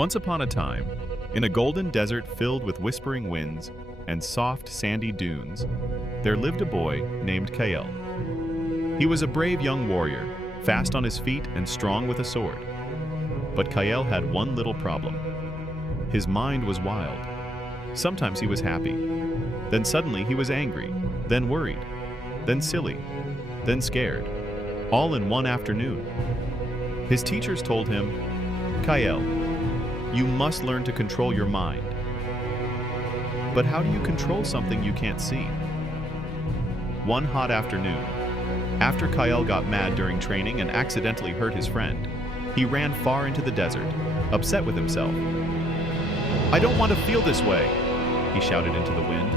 Once upon a time, in a golden desert filled with whispering winds and soft sandy dunes, there lived a boy named Kael. He was a brave young warrior, fast on his feet and strong with a sword. But Kael had one little problem. His mind was wild. Sometimes he was happy. Then suddenly he was angry, then worried, then silly, then scared, all in one afternoon. His teachers told him, "Kael, you must learn to control your mind." But how do you control something you can't see? One hot afternoon, after Kael got mad during training and accidentally hurt his friend, he ran far into the desert, upset with himself. "I don't want to feel this way," he shouted into the wind.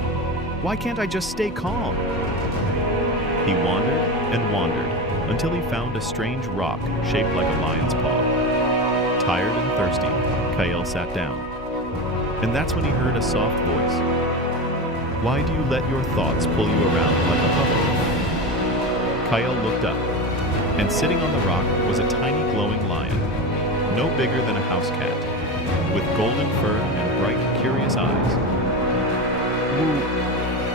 "Why can't I just stay calm?" He wandered and wandered until he found a strange rock shaped like a lion's paw. Tired and thirsty, Kael sat down. And that's when he heard a soft voice. "Why do you let your thoughts pull you around like a puppet?" Kael looked up, and sitting on the rock was a tiny glowing lion, no bigger than a house cat, with golden fur and bright, curious eyes.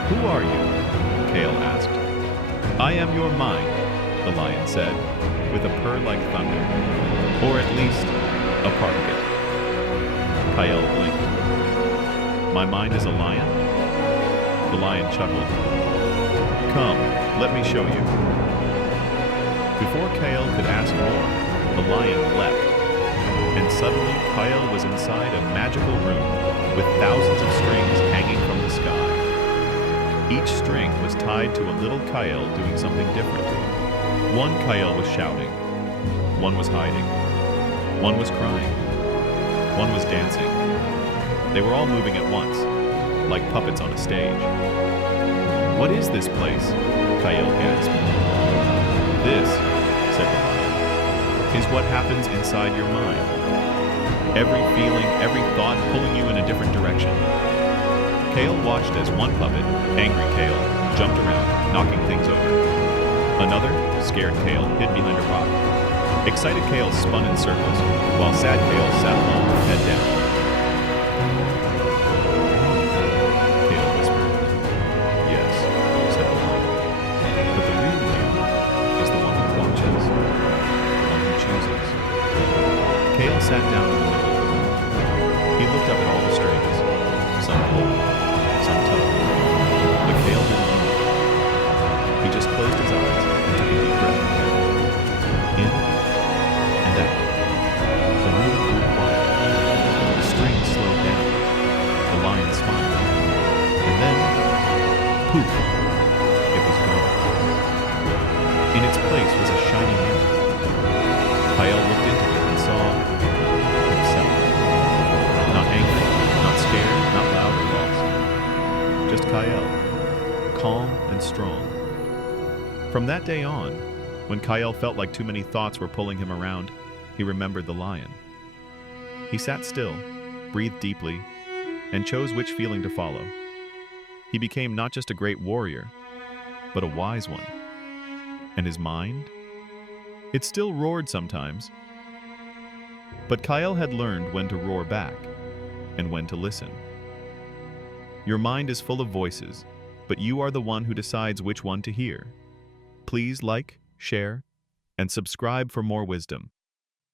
Who are you?" Kael asked. "I am your mind," the lion said, with a purr like thunder, "or at least a part of it." Kael blinked. "My mind is a lion?" The lion chuckled. "Come, let me show you." Before Kael could ask more, the lion leapt, and suddenly Kael was inside a magical room with thousands of strings hanging from the sky. Each string was tied to a little Kael doing something different. One Kael was shouting, one was hiding, one was crying, one was dancing. They were all moving at once, like puppets on a stage. "What is this place?" Kael gasped. "This," said the lion, "is what happens inside your mind. Every feeling, every thought pulling you in a different direction." Kael watched as one puppet, angry Kael, jumped around, knocking things over. Another, scared Kael, hid behind a rock. Excited Kael spun in circles, while sad Kael sat alone, head down. Kael whispered. "Yes," said the lion, "but the real you is the one who watches, the one who chooses." Kael sat down in the middle of the room. He looked up at all the strings, some pulled, some tugged, but Kael didn't move. He just closed his eyes and took a deep breath. In and out. The room grew quiet. The strings slowed down. The lion smiled. And then, poof, it was gone. In its place was a shiny mirror. Kael looked into it and saw himself. Not angry, not scared, not loud or lost. Just Kael, calm and strong. From that day on, when Kael felt like too many thoughts were pulling him around, he remembered the lion. He sat still, breathed deeply, and chose which feeling to follow. He became not just a great warrior, but a wise one. And his mind? It still roared sometimes. But Kael had learned when to roar back and when to listen. Your mind is full of voices, but you are the one who decides which one to hear. Please like, share, and subscribe for more wisdom.